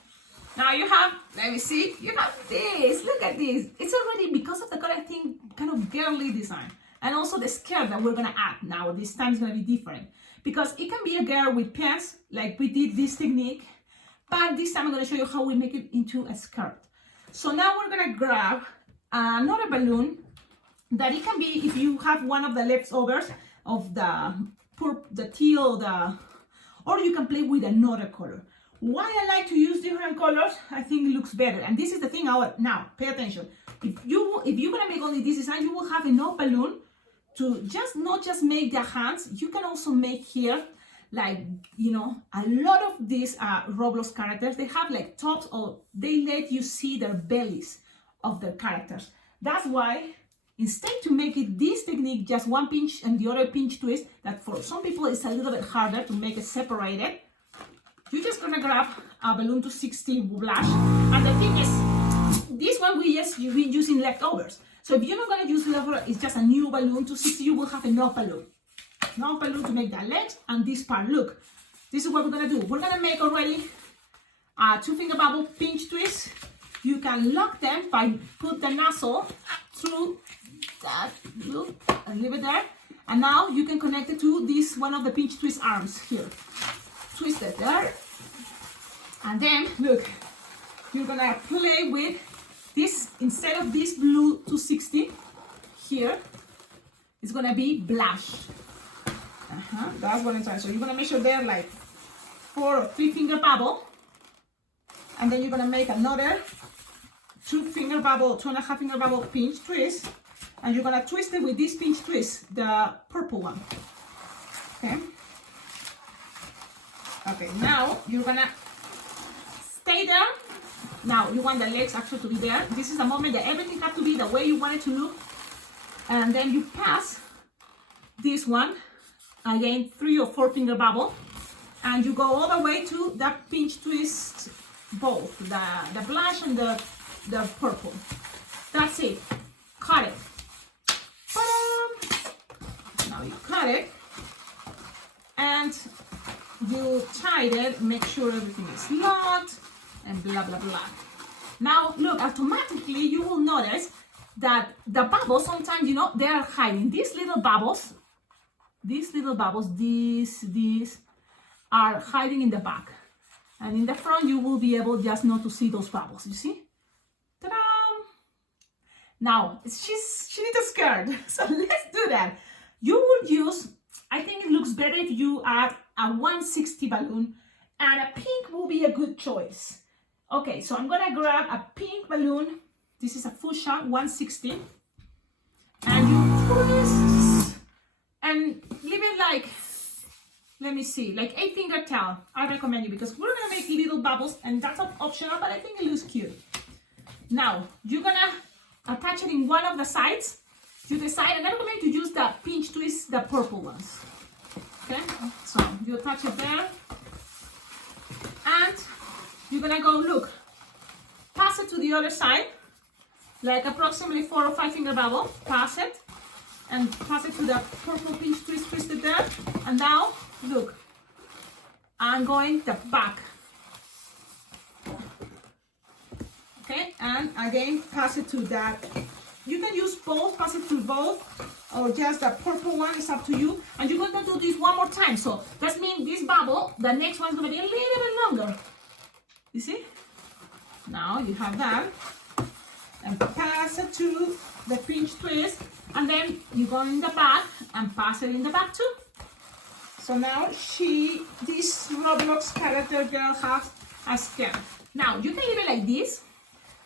Now you have, let me see, you have this, look at this. It's already, because of the color, I think, kind of girly design. And also the skirt that we're gonna add now, this time is gonna be different. Because it can be a girl with pants, like we did this technique, but this time I'm gonna show you how we make it into a skirt. So now we're gonna grab another balloon that it can be, if you have one of the leftovers of the teal, or you can play with another color. Why I like to use different colors, I think it looks better. And this is the thing, now pay attention. If you're gonna make only this design, you will have enough balloon to not just make the hands. You can also make here, like, you know, a lot of these Roblox characters, they have like tops, or they let you see their bellies of their characters. That's why, instead to make it this technique, just one pinch and the other pinch twist, that for some people it's a little bit harder to make it separated, you're just gonna grab a balloon to 60 blush. And the thing is, this one you've been using leftovers. So if you're not gonna use leftovers, it's just a new balloon to 60, you will have enough balloon. Enough balloon to make the legs and this part. Look, this is what we're gonna do. We're gonna make already a 2 finger bubble pinch twist. You can lock them by put the nozzle through that loop and leave it there. And now you can connect it to this one of the pinch twist arms here. Twist it there. And then look, you're gonna play with this. Instead of this blue 260 here, it's gonna be blush. That's what I'm trying. So you're gonna measure there like 4 or 3 finger bubble, and then you're gonna make another 2 finger bubble, 2.5 finger bubble pinch twist, and you're gonna twist it with this pinch twist, the purple one. Okay. Okay. Now you're gonna stay there. Now you want the legs actually to be there. This is the moment that everything has to be the way you want it to look, and then you pass this one again, 3 or 4 finger bubble, and you go all the way to that pinch twist, both the blush and the purple. That's it. Cut it. Now you cut it and you tied it, make sure everything is locked, and blah blah blah. Now look, automatically you will notice that the bubbles, sometimes, you know, they are hiding. These little bubbles, these are hiding in the back. And in the front, you will be able just not to see those bubbles, you see? Ta-da! Now, she needs a skirt, so let's do that. You would use, I think it looks better if you add a 160 balloon, and a pink will be a good choice. Okay, so I'm gonna grab a pink balloon. This is a fuchsia 160, and you twist and leave it like, let me see, like 8-finger tail. I recommend you because we're gonna make little bubbles, and that's optional, but I think it looks cute. Now you're gonna attach it in one of the sides. You decide, and I recommend to use the pinch twist, the purple ones. Okay, so you attach it there, and you're gonna go, look, pass it to the other side, like approximately 4 or 5 finger bubble, pass it, and pass it to the purple pinch twist, twist it there, and now, look, I'm going the back. Okay, and again, pass it to that. You can use both, pass it to both, or just the purple one, is up to you. And you're going to do this one more time. So that means this bubble, the next one's going to be a little bit longer. You see? Now you have that. And pass it to the pinch twist. And then you go in the back and pass it in the back too. So now this Roblox character girl has a skirt. Now you can leave it like this.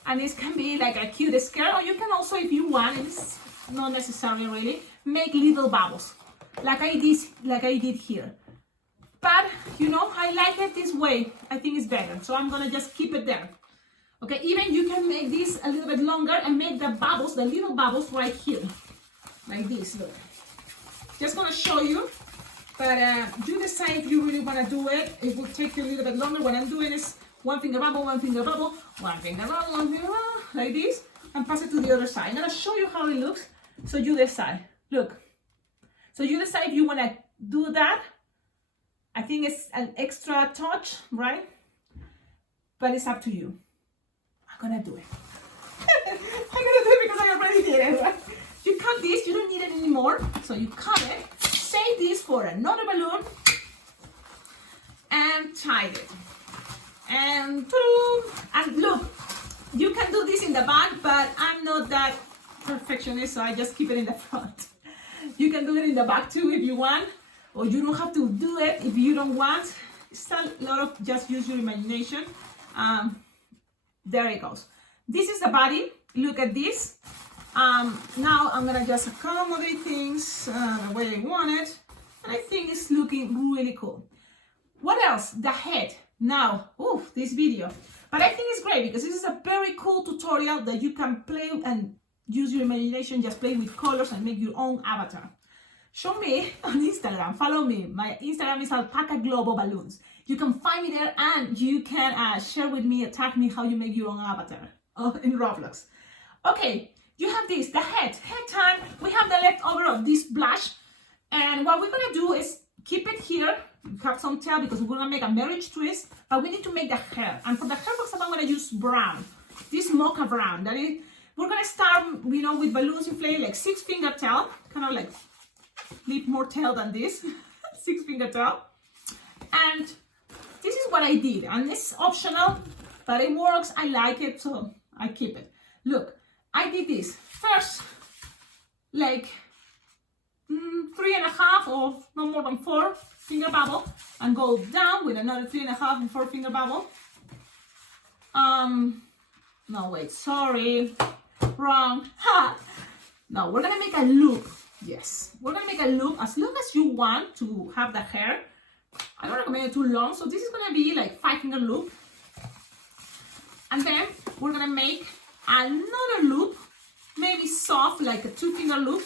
And this can be like a cute skirt, or you can also, if you want, it's not necessary really, make little bubbles, like I did here. But you know, I like it this way. I think it's better, so I'm gonna just keep it there. Okay, even you can make this a little bit longer and make the bubbles, the little bubbles right here, like this. Look, just gonna show you. But you decide if you really wanna do it. It will take you a little bit longer. What I'm doing is 1 finger bubble, 1 finger bubble, 1 finger bubble, 1 finger bubble, like this, and pass it to the other side. I'm gonna show you how it looks, so you decide. Look, so you decide if you wanna do that. I think it's an extra touch, right? But it's up to you. I'm gonna do it. I'm gonna do it because I already did it, right? You cut this, you don't need it anymore, so you cut it, save this for another balloon, and tie it. And look, you can do this in the back, but I'm not that perfectionist, so I just keep it in the front. You can do it in the back too if you want, or you don't have to do it if you don't want. It's a lot of just use your imagination. There it goes. This is the body. Look at this. Now I'm gonna just accommodate things the way I want it, and I think it's looking really cool. What else? The head. Now, this video. But I think it's great because this is a very cool tutorial that you can play and use your imagination, just play with colors and make your own avatar. Show me on Instagram, follow me. My Instagram is Alpacaglobo Balloons. You can find me there and you can share with me, tag me how you make your own avatar in Roblox. Okay, you have this, the head time. We have the leftover of this blush. And what we're gonna do is keep it here. Have some tail because we're gonna make a marriage twist, but we need to make the hair. And for the hair box, I'm gonna use brown, this mocha brown. That is, we're gonna start, you know, with balloons inflated like 6-finger tail, kind of like leave more tail than this, 6-finger tail. And this is what I did, and it's optional, but it works. I like it, so I keep it. Look, I did this first, like 3.5 or no more than 4-finger bubble, and go down with another 3.5 and 4-finger bubble. No, wait, sorry, wrong. Ha! No, we're gonna make a loop. Yes, we're gonna make a loop as long as you want to have the hair. I don't recommend it too long, so this is gonna be like 5-finger loop. And then we're gonna make another loop, maybe soft, like a 2-finger loop.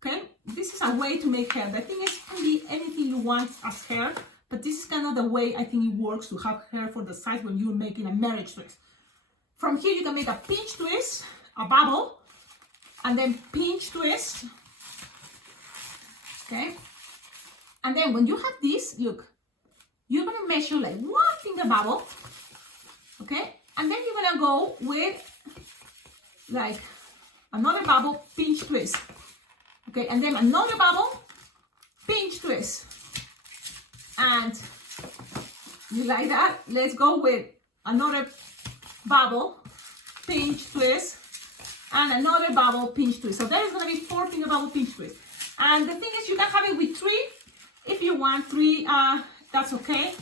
Okay, this is a way to make hair. The thing is, it can be anything you want as hair, but this is kind of the way I think it works to have hair for the size when you're making a marriage twist. From here, you can make a pinch twist, a bubble, and then pinch twist. Okay, and then when you have this, look, you're gonna measure like 1-finger bubble. Okay, and then you're gonna go with like another bubble, pinch twist. Okay, and then another bubble, pinch twist. And you like that? Let's go with another bubble, pinch twist, and another bubble, pinch twist. So that is going to be 4 finger bubble, pinch twist. And the thing is, you can have it with 3. If you want 3, that's okay.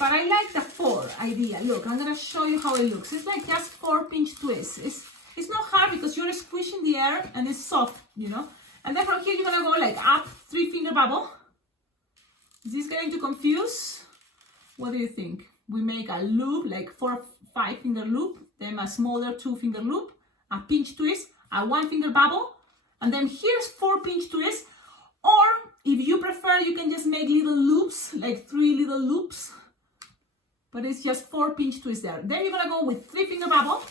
But I like the 4 idea. Look, I'm going to show you how it looks. It's like just 4 pinch twists. It's not hard because you're squishing the air and it's soft, you know. And then from here, you're going to go like up 3 finger bubble. Is this getting too confused? What do you think? We make a loop, like 4 5 finger loop, then a smaller 2 finger loop, a pinch twist, a 1 finger bubble, and then here's 4 pinch twists. Or if you prefer, you can just make little loops, like 3 little loops, but it's just 4 pinch twists there. Then you're gonna go with 3 finger bubble,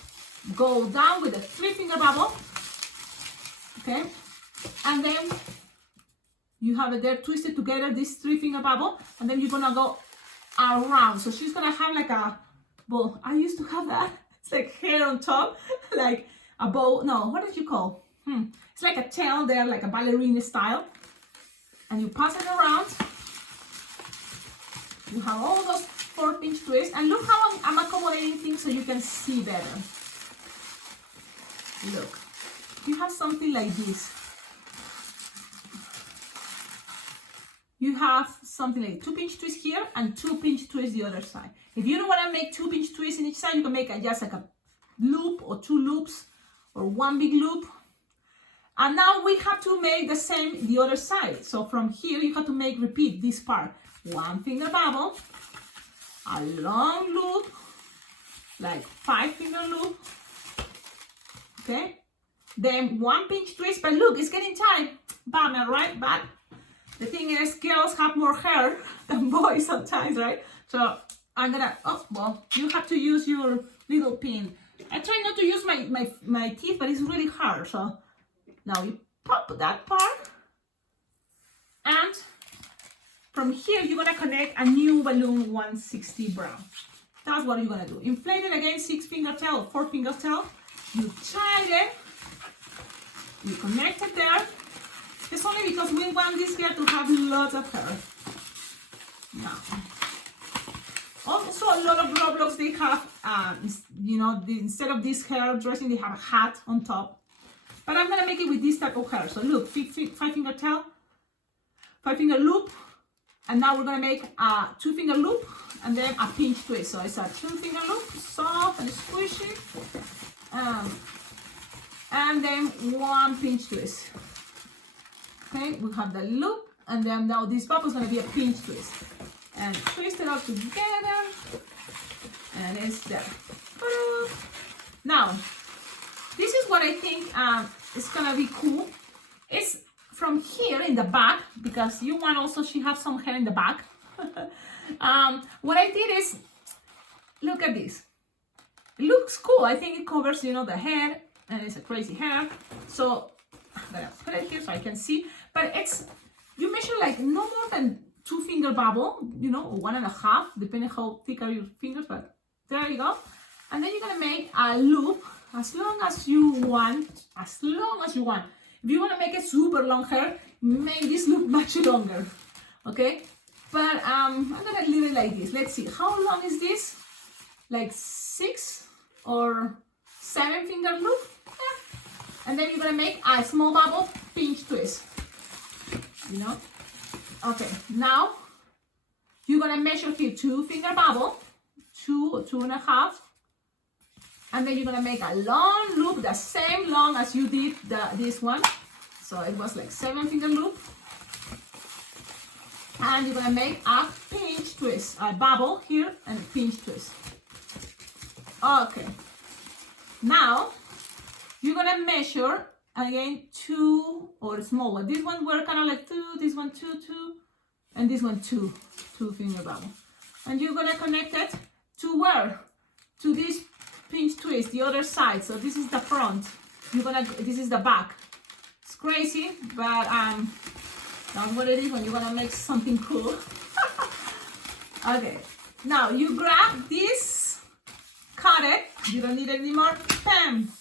go down with a 3 finger bubble, okay, and then you have it there twisted together, this 3 finger bubble, and then you're gonna go around. So she's gonna have like a bow. I used to have that. It's like hair on top, like a bow. No, what did you call? It's like a tail there, like a ballerina style. And you pass it around. You have all those 4 pinch twists. And look how I'm accommodating things so you can see better. Look, you have something like this. You have something like 2 pinch twists here and 2 pinch twists the other side. If you don't want to make 2 pinch twists in each side, you can make just like a loop or 2 loops or 1 big loop. And now we have to make the same the other side. So from here, you have to repeat this part. 1 finger bubble, a long loop, like 5 finger loop, okay? Then 1 pinch twist, but look, it's getting tight. Bummer, right? But the thing is, girls have more hair than boys sometimes, right? So I'm gonna, oh, well, you have to use your little pin. I try not to use my teeth, but it's really hard. So now you pop that part. And from here, you're gonna connect a new balloon 160 brown. That's what you're gonna do. Inflate it again, 6 finger tail or 4 finger tail. You tie it, you connect it there. It's only because we want this girl to have lots of hair. Now, also a lot of Roblox, they have, you know, instead of this hair dressing, they have a hat on top. But I'm gonna make it with this type of hair. So look, 5 finger tail, 5 finger loop, and now we're gonna make a 2 finger loop and then a pinch twist. So it's a 2 finger loop, soft and squishy, and then 1 pinch twist. Okay, we have the loop, and then now this bubble is going to be a pinch twist. And twist it all together, and it's there. Now, this is what I think is going to be cool. It's from here in the back, because you want also, she has some hair in the back. What I did is, look at this. It looks cool. I think it covers, you know, the hair, and it's a crazy hair. So I'm gonna put it here so I can see. But it's, you measure like no more than 2 finger bubble, you know, or 1.5, depending how thick are your fingers, but there you go. And then you're gonna make a loop as long as you want, as long as you want. If you wanna make a super long hair, make this loop much longer, okay? But I'm gonna leave it like this. Let's see, how long is this? Like 6 or 7 finger loop? Yeah. And then you're gonna make a small bubble, pinch twist, you know? Okay, now you're gonna measure here 2 finger bubble, 2 or 2.5, and then you're gonna make a long loop, the same long as you did this one. So it was like 7 finger loop. And you're gonna make a pinch twist, a bubble here and a pinch twist. Okay, now you're gonna measure again 2 or smaller. This one were kind of like 2, this one 2, 2, and this one 2 finger bubble. And you're gonna connect it to where? To this pinch twist, the other side. So this is the front. This is the back. It's crazy, but that's what it is when you wanna make something cool. Okay, now you grab this, cut it. You don't need it anymore. Bam.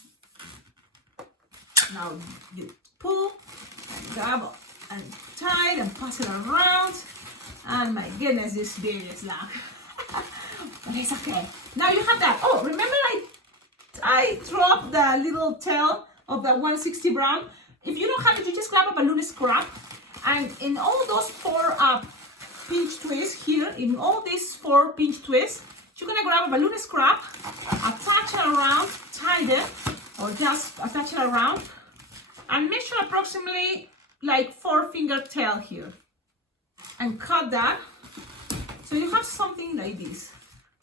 Now you pull and grab and tie and pass it around. And my goodness, this baby is long. But it's okay. Now you have that. Oh, remember I dropped the little tail of the 160 brown. If you don't have it, you just grab a balloon scrap. And in all those 4 pinch twists here, in all these 4 pinch twists, you're gonna grab a balloon scrap, attach it around, tie it, or just attach it around, and measure approximately like 4-finger tail here. And cut that. So you have something like this,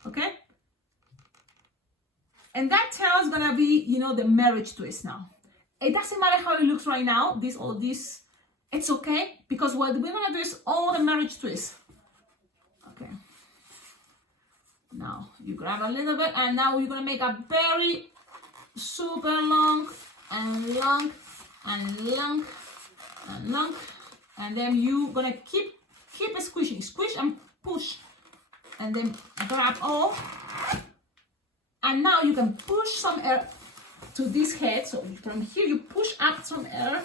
okay? And that tail is gonna be, you know, the marriage twist now. It doesn't matter how it looks right now, this or this, it's okay, because what we're gonna do is all the marriage twists. Okay. Now you grab a little bit, and now we're gonna make a very super long and long and long and long, and then you're gonna keep squishing, squish and push, and then grab all. And now you can push some air to this head. So from here you push up some air,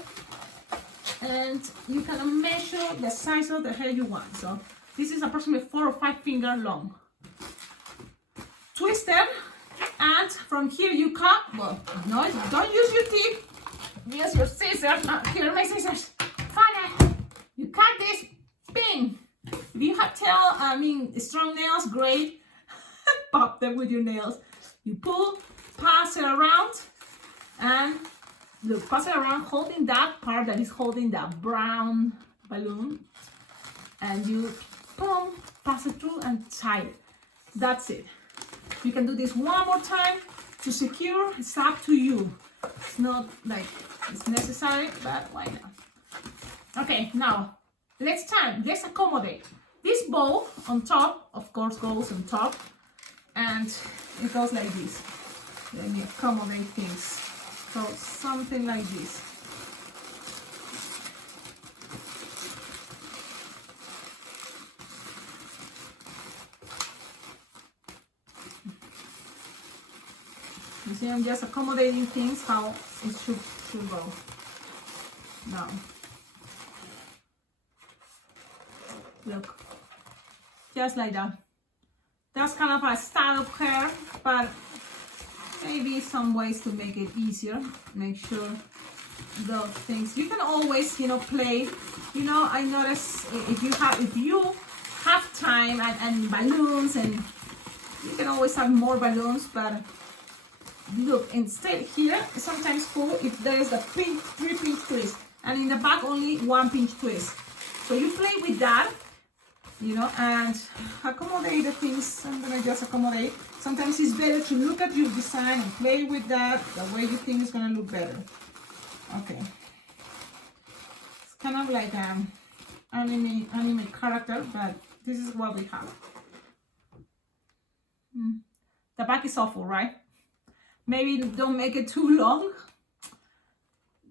and you can measure the size of the head you want. So this is approximately 4 or 5 finger long. Twist them, and from here you cut. Well, no, don't use your teeth. Use your scissors. Here are my scissors. Fine. You cut this. Bing. If you have strong nails, great. Pop them with your nails. You pull, pass it around, and look, pass it around, holding that part that is holding that brown balloon, and you boom, pass it through and tie it. That's it. You can do this one more time to secure. It's up to you. It's not like it's necessary, but why not? Okay, now let's accommodate. This bow on top, of course, goes on top, and it goes like this. Let me accommodate things. So something like this. You see, I'm just accommodating things how it should go. Now, look, just like that. That's kind of a style of hair, but maybe some ways to make it easier. Make sure those things. You can always, you know, play. You know, I notice if you have time and balloons, and you can always have more balloons. But look, instead here, it's sometimes cool if there is the 3 pinch twist, and in the back only 1 pinch twist. So you play with that. You know, and accommodate the things. I'm gonna just accommodate. Sometimes it's better to look at your design and play with that the way you think is gonna look better. Okay, it's kind of like an anime character, but this is what we have. The back is awful, right? Maybe don't make it too long.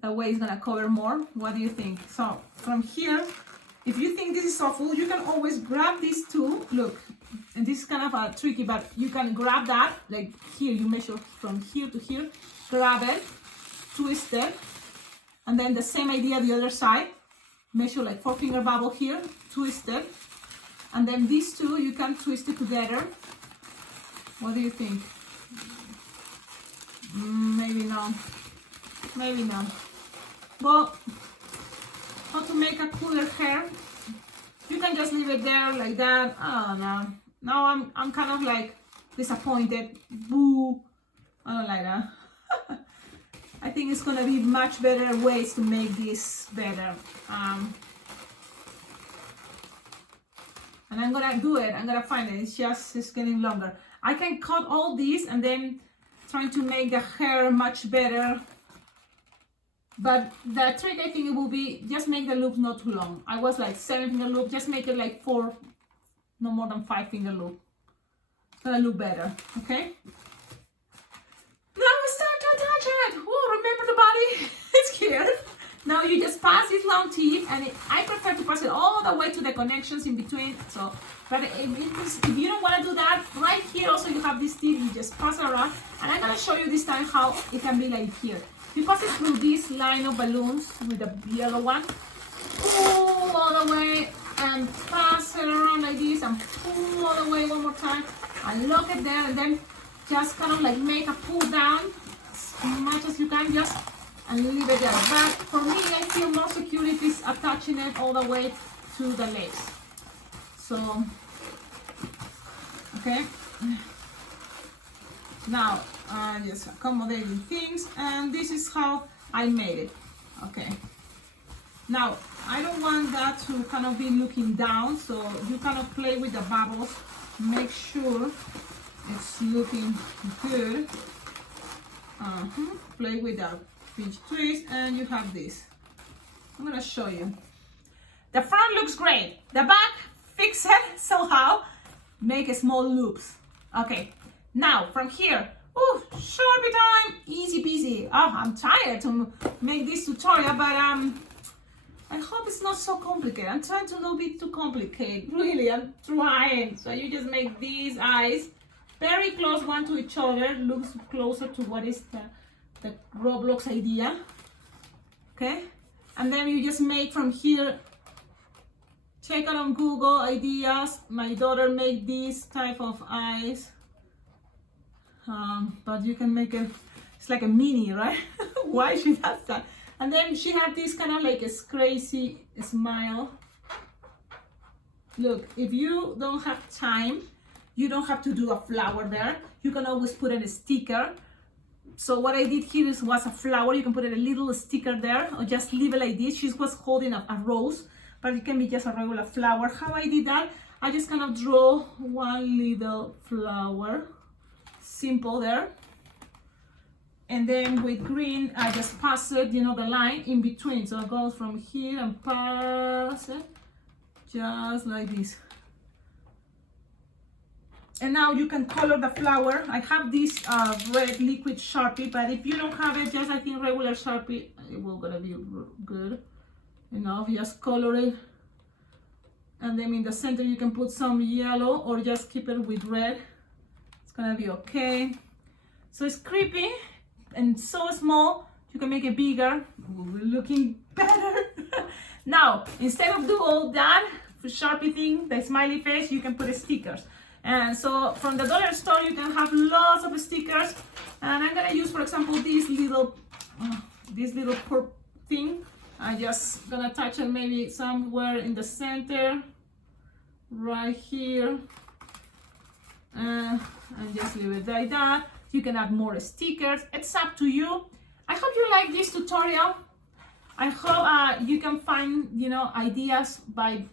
That way it's gonna cover more. What do you think? So from here, if you think this is awful, you can always grab these two. Look, and this is kind of tricky, but you can grab that, like here, you measure from here to here, grab it, twist it, and then the same idea the other side, measure like 4-finger bubble here, twist it, and then these two, you can twist it together. What do you think? Maybe no. Maybe no. Well, how to make a cooler hair? You can just leave it there like that. I don't know. Now I'm kind of like disappointed. Boo. I don't like that. I think it's gonna be much better ways to make this better. And I'm gonna do it. I'm gonna find it. It's getting longer. I can cut all these and then trying to make the hair much better. But the trick, I think, it will be just make the loop not too long. I was like 7-finger loop, just make it like 4, no more than 5-finger loop. It's gonna look better, okay? Now it's time to attach it. Oh, remember the body? It's here. Now you just pass this long tip, and I prefer to pass it all the way to the connections in between. So, but if you don't want to do that, right here also you have this tip. You just pass it around, and I'm gonna show you this time how it can be like here. You pass it through this line of balloons with the yellow one. Pull all the way and pass it around like this and pull all the way one more time and lock it there, and then just kind of like make a pull down as much as you can, just and leave it there. But for me, I feel more secure if it's attaching it all the way to the legs. So, okay. Now, just accommodating things, and this is how I made it. Okay. Now, I don't want that to kind of be looking down, so you kind of play with the bubbles. Make sure it's looking good. Play with the pinch twist, and you have this. I'm gonna show you. The front looks great. The back, fix it somehow. Make small loops. Okay. Now from here, Sharpie time, easy peasy. I'm tired to make this tutorial, but I hope it's not so complicated. I'm trying to not be too complicated. Really, I'm trying. So you just make these eyes very close one to each other. Looks closer to what is the Roblox idea. Okay, and then you just make from here. Check it on Google ideas. My daughter made these type of eyes. But you can make it, it's like a mini, right? Why she does that? And then she had this kind of like a crazy smile. Look, if you don't have time, you don't have to do a flower there. You can always put in a sticker. So what I did here was a flower. You can put in a little sticker there, or just leave it like this. She was holding a rose, but it can be just a regular flower. How I did that, I just kind of draw one little flower. Simple there, and then with green I just pass it, the line in between, so it goes from here and pass it just like this. And now you can color the flower. I have this red liquid Sharpie, but if you don't have it, just I think regular Sharpie, it will gonna be good enough. Just color it, and then in the center you can put some yellow or just keep it with red. Gonna be okay. So it's creepy and so small, you can make it bigger. We're looking better. Now, instead of do all that Sharpie thing, the smiley face, you can put stickers. And so from the dollar store, you can have lots of stickers. And I'm gonna use, for example, this little purple thing. I'm just gonna touch it maybe somewhere in the center, right here. And just leave it like that. You can add more stickers. It's up to you. I hope you like this tutorial. I hope you can find, ideas by,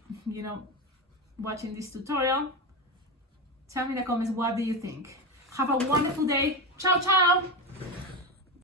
watching this tutorial. Tell me in the comments, what do you think? Have a wonderful day. Ciao, ciao.